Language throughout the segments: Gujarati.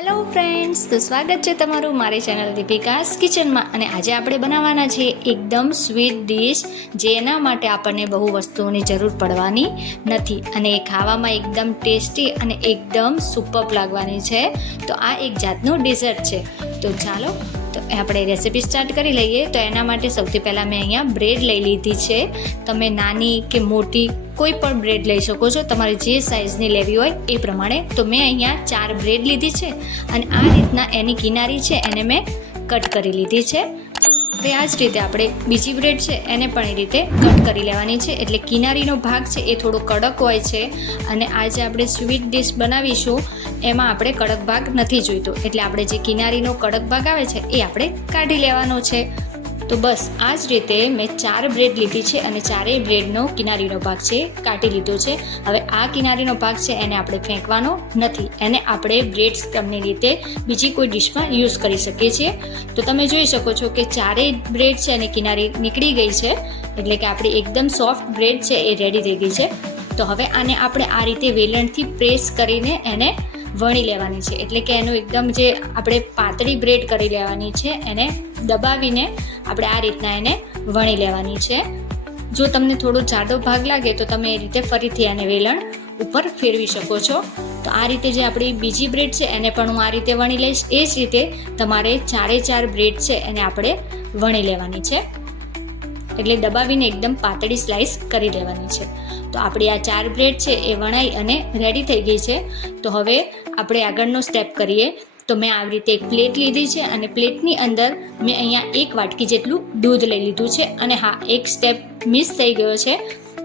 હેલો ફ્રેન્ડ્સ, તો સ્વાગત છે તમારું મારી ચેનલ દીપિકાસ કિચનમાં. અને આજે આપણે બનાવવાના છે એકદમ સ્વીટ ડીશ, જેના માટે આપણને બહુ વસ્તુઓની જરૂર પડવાની નથી અને એ ખાવામાં એકદમ ટેસ્ટી અને એકદમ સુપર્બ લાગવાની છે. તો આ એક જાતનું ડેઝર્ટ છે. તો ચાલો તો આપણે રેસીપી સ્ટાર્ટ કરી લઈએ. તો એના માટે સૌથી પહેલાં મેં અહીંયા બ્રેડ લઈ લીધી છે. તમે નાની કે મોટી કોઈ પણ બ્રેડ લઈ શકો છો, તમારે જે સાઇઝની લેવી હોય એ પ્રમાણે. તો મેં અહીંયા 4 બ્રેડ લીધી છે અને આ રીતના એની કિનારી છે એને મેં કટ કરી લીધી છે. હવે આ જ રીતે આપણે બીજી બ્રેડ છે એને પણ એ રીતે કટ કરી લેવાની છે. એટલે કિનારીનો ભાગ છે એ થોડો કડક હોય છે અને આજે આપણે સ્વીટ ડીશ બનાવીશું એમાં આપણે કડક ભાગ નથી જોઈતો. એટલે આપણે જે કિનારીનો કડક ભાગ આવે છે એ આપણે કાઢી લેવાનો છે. તો બસ આ જ રીતે મેં 4 બ્રેડ લીધી છે અને 4 બ્રેડનો કિનારીનો ભાગ છે કાઢી લીધો છે. હવે આ કિનારીનો ભાગ છે એને આપણે ફેંકવાનો નથી, એને આપણે બ્રેડ સ્ટફની રીતે બીજી કોઈ ડિશમાં યુઝ કરી શકીએ છીએ. તો તમે જોઈ શકો છો કે 4 બ્રેડ છે અને કિનારી નીકળી ગઈ છે, એટલે કે આપણી એકદમ સોફ્ટ બ્રેડ છે એ રેડી થઈ ગઈ છે. તો હવે આને આપણે આ રીતે વેલણથી પ્રેસ કરીને એને વણી લેવાની છે. એટલે કે એનું એકદમ જે આપણે પાતળી બ્રેડ કરી લેવાની છે, એને દબાવીને આપણે આ રીતના એને વણી લેવાની છે. જો તમને થોડો જાડો ભાગ લાગે તો તમે એ રીતે ફરીથી આને વેલણ ઉપર ફેરવી શકો છો. તો આ રીતે જે આપણી બીજી બ્રેડ છે એને પણ હું આ રીતે વણી લઈશ. એ જ રીતે તમારે 4 બ્રેડ છે એને આપણે વણી લેવાની છે, એટલે દબાવીને એકદમ પાતળી સ્લાઇસ કરી લેવાની છે. તો આપણી આ 4 બ્રેડ છે એ વણાઈ અને રેડી થઈ ગઈ છે. તો હવે આપણે આગળનો સ્ટેપ કરીએ. તો મેં આવી રીતે એક પ્લેટ લીધી છે અને પ્લેટની અંદર મેં અહીંયા 1 વાટકી જેટલું દૂધ લઈ લીધું છે. અને હા, એક સ્ટેપ મિસ થઈ ગયો છે.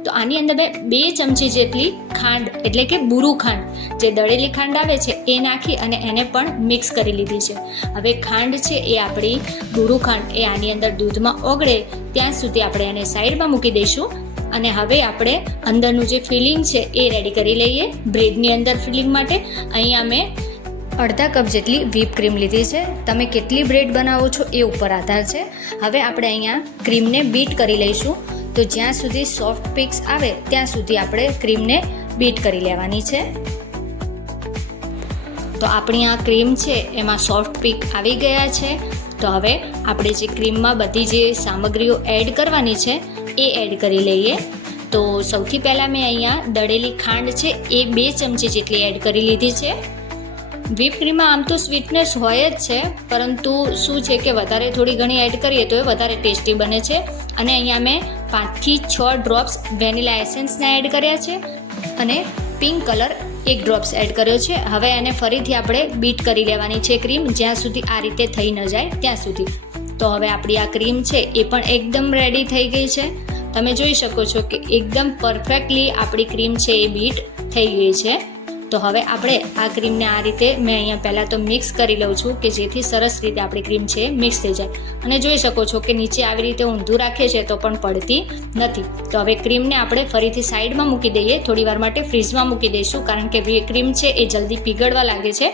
તો આની અંદર મેં 2 ચમચી જેટલી ખાંડ, એટલે કે બુરું ખાંડ, જે દળેલી ખાંડ આવે છે એ નાખી અને એને પણ મિક્સ કરી લીધી છે. હવે ખાંડ છે એ આપણી બુરું ખાંડ એ આની અંદર દૂધમાં ઓગળે ત્યાં સુધી આપણે એને સાઈડમાં મૂકી દઈશું. અને હવે આપણે અંદરનું જે ફિલિંગ છે એ રેડી કરી લઈએ. બ્રેડની અંદર ફિલિંગ માટે અહીંયા મેં અડધા કપ જેટલી વ્હીપ ક્રીમ લીધી છે. તમે કેટલી બ્રેડ બનાવો છો એ ઉપર આધાર છે. હવે આપણે અહીંયા ક્રીમને બીટ કરી લઈશું. તો જ્યાં સુધી સોફ્ટ પીક્સ આવે ત્યાં સુધી આપણે ક્રીમને બીટ કરી લેવાની છે. તો આપણી આ ક્રીમ છે એમાં સોફ્ટ પીક આવી ગયા છે. તો હવે આપણે જે ક્રીમમાં બધી જે સામગ્રીઓ એડ કરવાની છે એ એડ કરી લઈએ. તો સૌથી પહેલાં મેં અહીંયા દળેલી ખાંડ છે એ 2 ચમચી જેટલી એડ કરી લીધી છે. વ્હીપ ક્રીમમાં આમ તો સ્વીટનેસ હોય જ છે, પરંતુ શું છે કે વધારે થોડી ઘણી એડ કરીએ તો એ વધારે ટેસ્ટી બને છે. અને અહીંયા મેં 5 થી 6 ડ્રોપ્સ વેનીલા એસેન્સના એડ કર્યા છે અને પિંક કલર 1 ડ્રોપ્સ એડ કર્યો છે. હવે એને ફરીથી આપણે બીટ કરી લેવાની છે ક્રીમ, જ્યાં સુધી આ રીતે થઈ ન જાય ત્યાં સુધી. તો હવે આપણી આ ક્રીમ છે એ પણ એકદમ રેડી થઈ ગઈ છે. તમે જોઈ શકો છો કે એકદમ પરફેક્ટલી આપણી ક્રીમ છે એ બીટ થઈ ગઈ છે. તો હવે આપણે આ ક્રીમને આ રીતે મેં અહીંયા પહેલાં તો મિક્સ કરી લઉં છું કે જેથી સરસ રીતે આપણી ક્રીમ છે મિક્સ થઈ જાય. અને જોઈ શકો છો કે નીચે આવી રીતે ઊંધું રાખીએ છીએ તો પણ પડતી નથી. તો હવે ક્રીમને આપણે ફરીથી સાઈડમાં મૂકી દઈએ, થોડી વાર માટે ફ્રીઝમાં મૂકી દઈશું, કારણ કે ક્રીમ છે એ જલ્દી પીગળવા લાગે છે,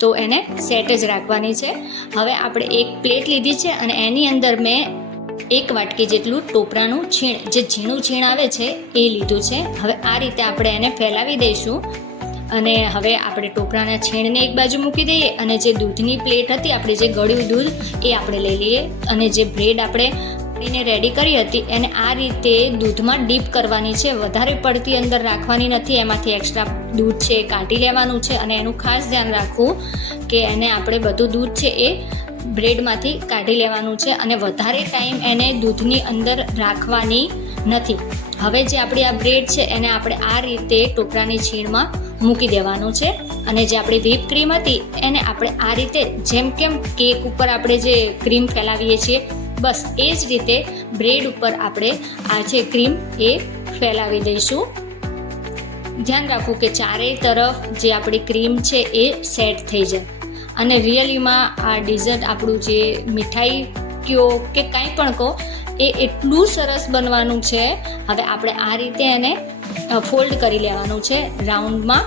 તો એને સેટ જ રાખવાની છે. હવે આપણે એક પ્લેટ લીધી છે અને એની અંદર મેં 1 વાટકી જેટલું ટોપરાનું છીણ, જે ઝીણું છીણ આવે છે એ લીધું છે. હવે આ રીતે આપણે એને ફેલાવી દઈશું. અને હવે આપણે ટોપરાના છીણને એક બાજુ મૂકી દઈએ અને જે દૂધની પ્લેટ હતી આપણી, જે ગળ્યું દૂધ, એ આપણે લઈ લઈએ. અને જે બ્રેડ આપણે રેડી કરી હતી એને આ રીતે દૂધમાં ડીપ કરવાની છે. વધારે પડતી અંદર રાખવાની નથી, એમાંથી એક્સ્ટ્રા દૂધ છે એ કાઢી લેવાનું છે. અને એનું ખાસ ધ્યાન રાખવું કે એને આપણે બધું દૂધ છે એ બ્રેડમાંથી કાઢી લેવાનું છે અને વધારે ટાઈમ એને દૂધની અંદર રાખવાની નથી. હવે જે આપણી આ બ્રેડ છે એને આપણે આ રીતે ટોપરાની છીણમાં મૂકી દેવાનું છે. અને જે આપણી વ્હીપ ક્રીમ હતી એને આપણે આ રીતે, જેમ કેમ કેક ઉપર આપણે જે ક્રીમ ફેલાવીએ છીએ, બસ એ જ રીતે બ્રેડ ઉપર આપણે આ જે ક્રીમ એ ફેલાવી દઈશું. ધ્યાન રાખવું કે ચારેય તરફ જે આપણી ક્રીમ છે એ સેટ થઈ જાય. અને રિયલીમાં આ ડિઝર્ટ આપણું જે મીઠાઈ કયો કે કાંઈ પણ કહો એ એટલું સરસ બનવાનું છે. હવે આપણે આ રીતે એને ફોલ્ડ કરી લેવાનું છે રાઉન્ડમાં,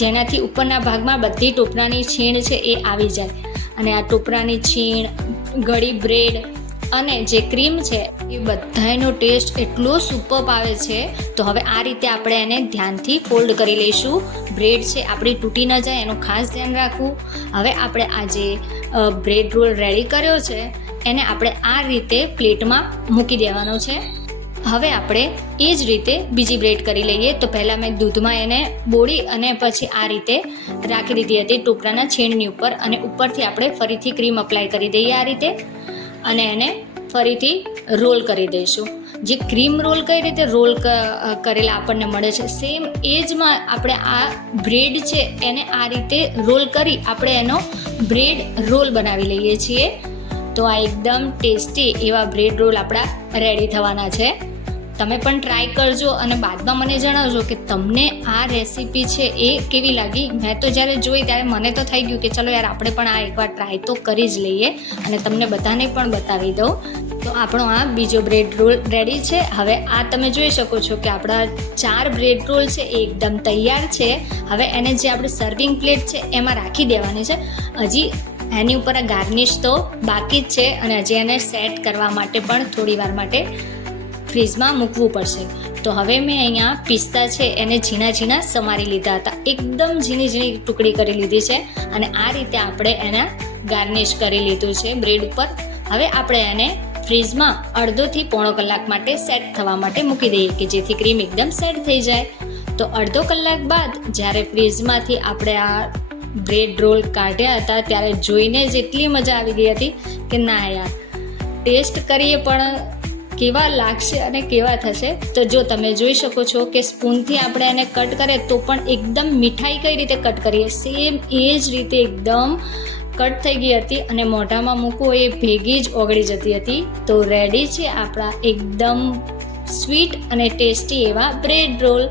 જેનાથી ઉપરના ભાગમાં બધી ટોપરાની છીણ છે એ આવી જાય. અને આ ટોપરાની છીણ, ગળી બ્રેડ અને જે ક્રીમ છે એ બધાનો ટેસ્ટ એટલો સુપર્બ આવે છે. તો હવે આ રીતે આપણે એને ધ્યાનથી ફોલ્ડ કરી લઈશું. બ્રેડ છે આપણી તૂટી ન જાય એનું ખાસ ધ્યાન રાખવું. હવે આપણે આ જે બ્રેડ રોલ રેડી કર્યો છે એને આપણે આ રીતે પ્લેટમાં મૂકી દેવાનો છે. હવે આપણે એ જ રીતે બીજી બ્રેડ કરી લઈએ. તો પહેલાં મેં દૂધમાં એને બોળી અને પછી આ રીતે રાખી દીધી હતી ટોપરાના છેડની ઉપર, અને ઉપરથી આપણે ફરીથી ક્રીમ અપ્લાય કરી દઈએ આ રીતે, અને એને ફરીથી રોલ કરી દઈશું. જે ક્રીમ રોલ કઈ રીતે રોલ કરેલા આપણને મળે છે સેમ એજમાં આપણે આ બ્રેડ છે એને આ રીતે રોલ કરી આપણે એનો બ્રેડ રોલ બનાવી લઈએ છીએ. તો આ એકદમ ટેસ્ટી એવા બ્રેડ રોલ આપણા રેડી થવાના છે. તમે પણ ટ્રાય કરજો અને બાદમાં મને જણાવજો કે તમને આ રેસીપી છે એ કેવી લાગી. મેં તો જ્યારે જોઈ ત્યારે મને તો થઈ ગયું કે ચલો યાર આપણે પણ આ એકવાર ટ્રાય તો કરી જ લઈએ અને તમને બધાને પણ બતાવી દઉં. તો આપણો આ બીજો બ્રેડ રોલ રેડી છે. હવે આ તમે જોઈ શકો છો કે આપણા 4 બ્રેડ રોલ છે એ એકદમ તૈયાર છે. હવે એને જે આપણે સર્વિંગ પ્લેટ છે એમાં રાખી દેવાની છે. હજી એની ઉપર આ ગાર્નિશ તો બાકી જ છે અને હજી એને સેટ કરવા માટે પણ થોડી વાર માટે ફ્રીજમાં મૂકવું પડશે. તો હવે મેં અહીંયા પિસ્તા છે એને ઝીણા ઝીણા સમારી લીધા હતા, એકદમ ઝીણી ઝીણી ટુકડી કરી લીધી છે અને આ રીતે આપણે એના ગાર્નિશ કરી લીધું છે બ્રેડ ઉપર. હવે આપણે એને ફ્રીજમાં અડધોથી પોણો કલાક માટે સેટ થવા માટે મૂકી દઈએ કે જેથી ક્રીમ એકદમ સેટ થઈ જાય. તો અડધો કલાક બાદ જ્યારે ફ્રીજમાંથી આપણે આ બ્રેડ રોલ કાઢ્યા હતા ત્યારે જોઈને જ એટલી મજા આવી ગઈ હતી કે ના યાર ટેસ્ટ કરીએ પણ કેવા લાગશે અને કેવા થશે. તો જો તમે જોઈ શકો છો કે સ્પૂનથી આપણે એને કટ કરીએ તો પણ એકદમ મીઠાઈ કઈ રીતે કટ કરીએ સેમ એ જ રીતે એકદમ કટ થઈ ગઈ હતી અને મોઢામાં મૂકવો એ ભેગી જ ઓગળી જતી હતી. તો રેડી છે આપણા એકદમ સ્વીટ અને ટેસ્ટી એવા બ્રેડ રોલ.